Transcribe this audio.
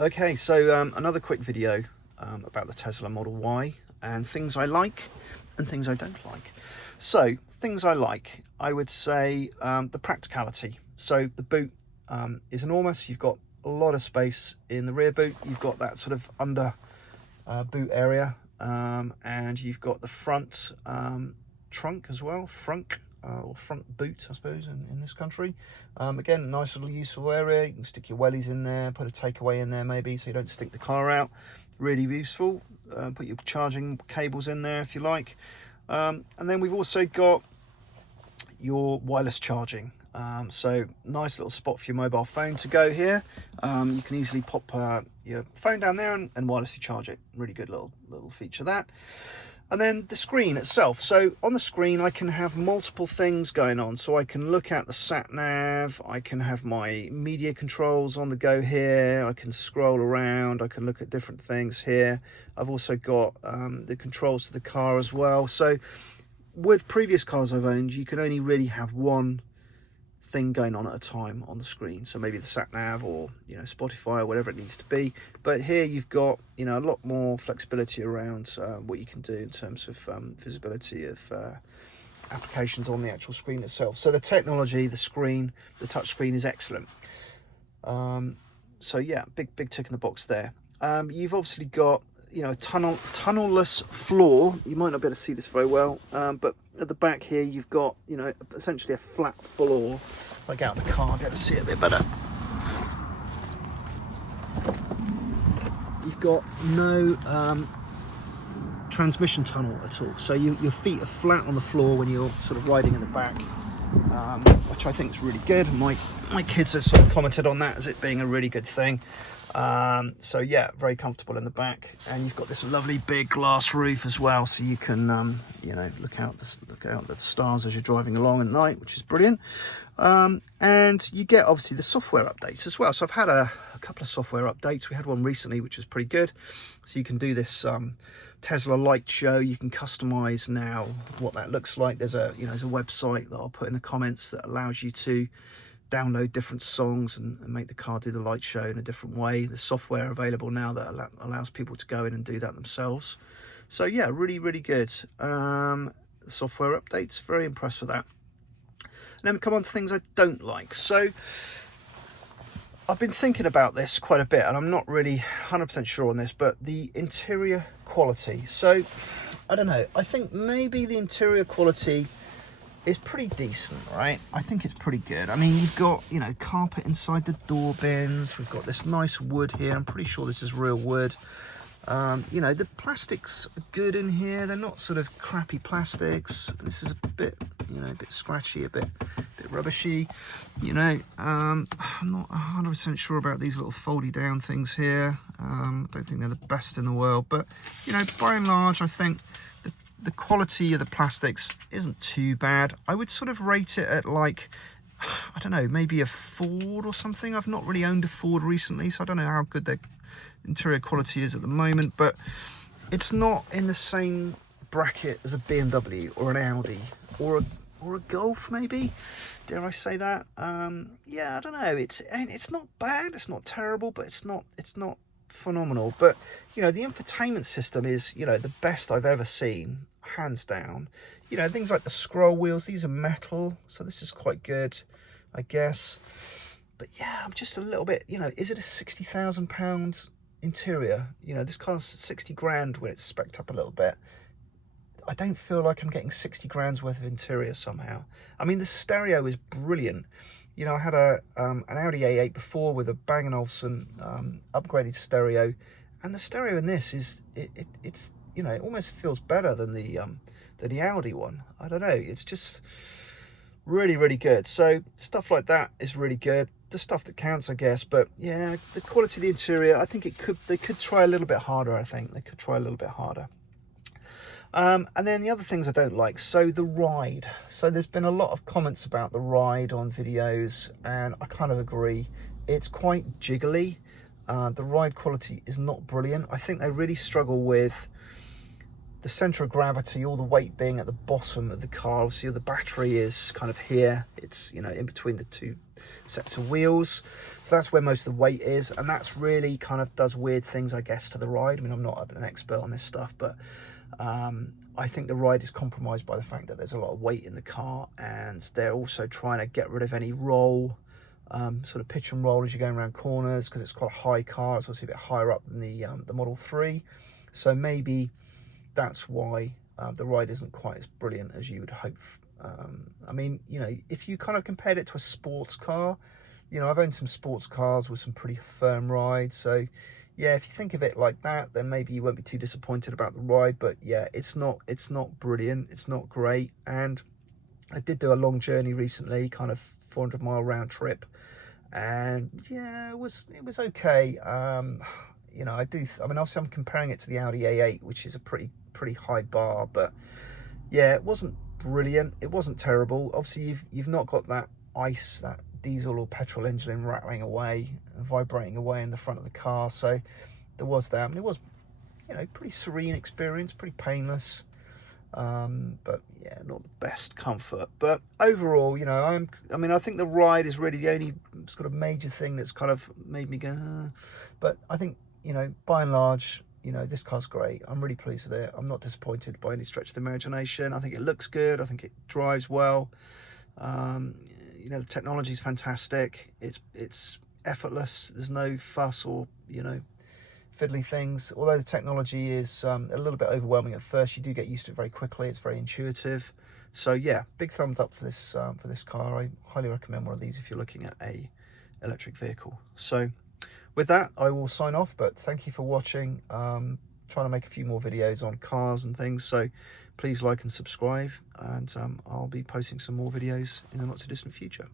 Okay, so another quick video about the Tesla Model Y and things I like and things I don't like. So things I like, I would say the practicality. So the boot is enormous. You've got a lot of space in the rear boot. You've got that sort of under boot area, and you've got the front trunk as well, or front boot, I suppose, in this country. Again, nice little useful area. You can stick your wellies in there, put a takeaway in there maybe, so you don't stink the car out. Really useful. Put your charging cables in there if you like. And then we've also got your wireless charging. So nice little spot for your mobile phone to go here. You can easily pop your phone down there and wirelessly charge it. Really good little feature that. And then the screen itself. So on the screen I can have multiple things going on. So I can look at the sat nav, I can have my media controls on the go here, I can scroll around, I can look at different things here. I've also got the controls to the car as well. So with previous cars I've owned, you can only really have one thing going on at a time on the screen, so maybe the sat nav or Spotify or whatever it needs to be. But here you've got a lot more flexibility around what you can do in terms of visibility of applications on the actual screen itself. So the technology, the screen, the touch screen is excellent. So yeah, big tick in the box there. You've obviously got a tunnel-less floor. You might not be able to see this very well, but at the back here you've got essentially a flat floor. If I get out of the car, I'll be able to see it a bit better. You've got no transmission tunnel at all, so your feet are flat on the floor when you're sort of riding in the back, which I think is really good. My kids have sort of commented on that as it being a really good thing. So yeah, very comfortable in the back, and you've got this lovely big glass roof as well, so you can look out the stars as you're driving along at night, which is brilliant. And you get obviously the software updates as well. So I've had a couple of software updates. We had one recently which was pretty good, so you can do this Tesla light show. You can customize now what that looks like. There's a there's a website that I'll put in the comments that allows you to download different songs and make the car do the light show in a different way. There's software available now that allows people to go in and do that themselves. So yeah, really good. The software updates, very impressed with that. And then we come on to things I don't like. So I've been thinking about this quite a bit, and I'm not really 100% sure on this, but the interior quality. So I don't know, I think maybe the interior quality is pretty decent, right? I think it's pretty good. I mean, you've got carpet inside the door bins. We've got this nice wood here. I'm pretty sure this is real wood. The plastics are good in here. They're not sort of crappy plastics. This is a bit a bit scratchy, a bit rubbishy. I'm not 100% sure about these little foldy down things here. I don't think they're the best in the world, but by and large I think the quality of the plastics isn't too bad. I would sort of rate it at, like, I don't know, maybe a Ford or something. I've not really owned a Ford recently, so I don't know how good their interior quality is at the moment, but it's not in the same bracket as a BMW or an Audi or a Golf, maybe. Dare I say that? Yeah, I don't know. It's not bad. It's not terrible, but it's not phenomenal. But the infotainment system is the best I've ever seen, hands down. Things like the scroll wheels, these are metal, so this is quite good, I guess. But yeah, I'm just a little bit, is it a £60,000 interior? This car's 60 grand when it's spec'd up a little bit. I don't feel like I'm getting 60 grand's worth of interior somehow. I mean, the stereo is brilliant. I had an Audi A8 before with a Bang & Olufsen upgraded stereo, and the stereo in this is it's it almost feels better than the Audi one. I don't know, it's just really good. So stuff like that is really good. The stuff that counts, I guess. But yeah, the quality of the interior, I think they could try a little bit harder. I think they could try a little bit harder. And then the other things I don't like, so the ride. So there's been a lot of comments about the ride on videos, and I kind of agree. It's quite jiggly. The ride quality is not brilliant. I think they really struggle with the center of gravity, all the weight being at the bottom of the car. Obviously the battery is kind of here, it's, you know, in between the two sets of wheels, so that's where most of the weight is, and that's really kind of does weird things, I guess, to the ride. I mean, I'm not an expert on this stuff, but I think the ride is compromised by the fact that there's a lot of weight in the car, and they're also trying to get rid of any roll, sort of pitch and roll as you're going around corners, because it's quite a high car. It's obviously a bit higher up than the Model 3, so maybe that's why the ride isn't quite as brilliant as you would hope. I mean, you know, if you kind of compared it to a sports car, you know, I've owned some sports cars with some pretty firm rides, so yeah, if you think of it like that, then maybe you won't be too disappointed about the ride. But yeah, it's not brilliant, it's not great. And I did do a long journey recently, kind of 400-mile round trip, and yeah, it was okay. You know, I mean, obviously I'm comparing it to the Audi A8, which is a pretty high bar, but yeah, it wasn't brilliant, it wasn't terrible. Obviously you've not got that ice, that diesel or petrol engine rattling away and vibrating away in the front of the car, so there was that. I mean, it was, you know, pretty serene experience, pretty painless, but yeah, not the best comfort. But overall, you know, I mean, I think the ride is really the only sort of major thing that's kind of made me go, but I think, you know, by and large, you know, this car's great. I'm really pleased with it. I'm not disappointed by any stretch of the imagination. I think it looks good. I think it drives well. You know, the technology is fantastic. It's effortless. There's no fuss or, you know, fiddly things. Although the technology is a little bit overwhelming at first, you do get used to it very quickly. It's very intuitive. So yeah, big thumbs up for this car. I highly recommend one of these if you're looking at a electric vehicle. So with that, I will sign off, but thank you for watching. Trying to make a few more videos on cars and things, so please like and subscribe, and I'll be posting some more videos in the not too distant future.